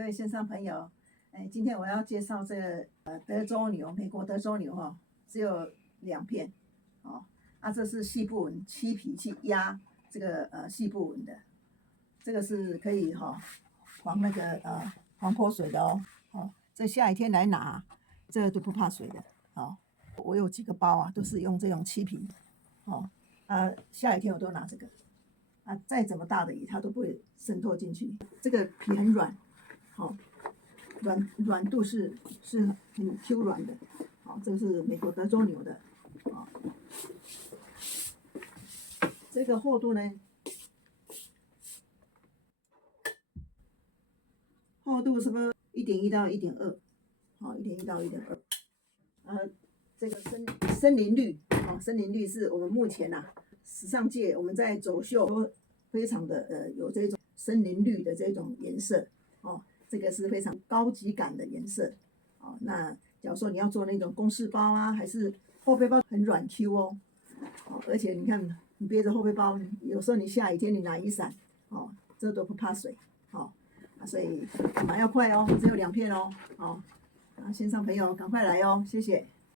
各位线上朋友，今天我要介绍这个德州牛，美国德州牛哈，只有2片，哦，这是细布纹漆皮去压这个细布纹的，这个是可以防那个防泼水的哦，这下雨天来拿，这个都不怕水的哦。我有几个包啊，都是用这种漆皮，下雨天我都拿这个。再怎么大的雨，它都不会渗透进去。这个皮很软，软度是很 Q 软的。这个是美国德州牛的。这个厚度呢，厚度是不是1.1到1.2？1.1到1.2。这个森林绿，森林绿是我们目前时尚界我们在走秀都非常的有这种森林绿的这种颜色这个是非常高级感的颜色那假如说你要做那种公事包还是后背包，很软 Q 而且你看你背着后背包，有时候你下雨天你拿雨伞这都不怕水所以买要快只有2片线上朋友赶快来谢谢。